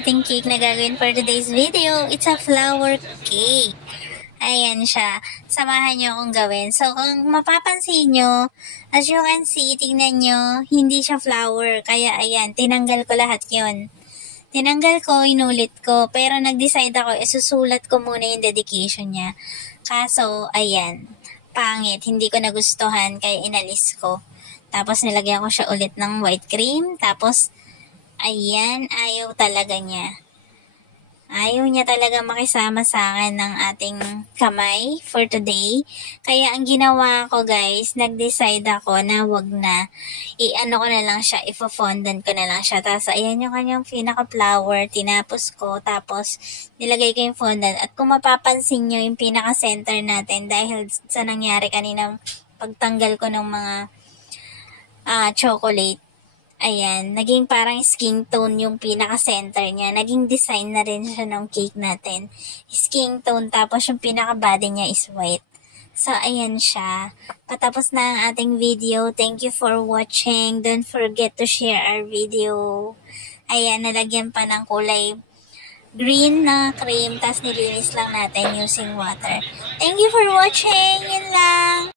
ating cake na gagawin for today's video. It's a flower cake. Ayan siya. Samahan nyo akong gawin. So, kung mapapansin nyo, as you can see, tingnan nyo, hindi siya flower. Kaya, ayan, tinanggal ko lahat yon. Tinanggal ko, inulit ko. Pero nag-decide ako, isusulat ko muna yung dedication niya. Kaso, ayan, pangit. Hindi ko nagustuhan, kaya inalis ko. Tapos, nilagyan ko siya ulit ng white cream. Tapos, ayan, ayaw talaga niya. Ayaw niya talaga makisama sa akin ng ating kamay for today. Kaya ang ginawa ko guys, nag-decide ako na wag na. I-ano ko na lang siya, ifo-fondant ko na lang siya. Tapos ayan yung kanyang pinaka-flower, tinapos ko. Tapos nilagay ko yung fondant. At kung mapapansin nyo yung pinaka-center natin dahil sa nangyari kanina pagtanggal ko ng mga chocolate. Ayan, naging parang skin tone yung pinaka-center niya. Naging design na rin siya ng cake natin. Skin tone, tapos yung pinaka-body niya is white. So, ayan siya. Patapos na ang ating video. Thank you for watching. Don't forget to share our video. Ayan, nalagyan pa ng kulay green na cream, tapos nilinis lang natin using water. Thank you for watching. Yun lang.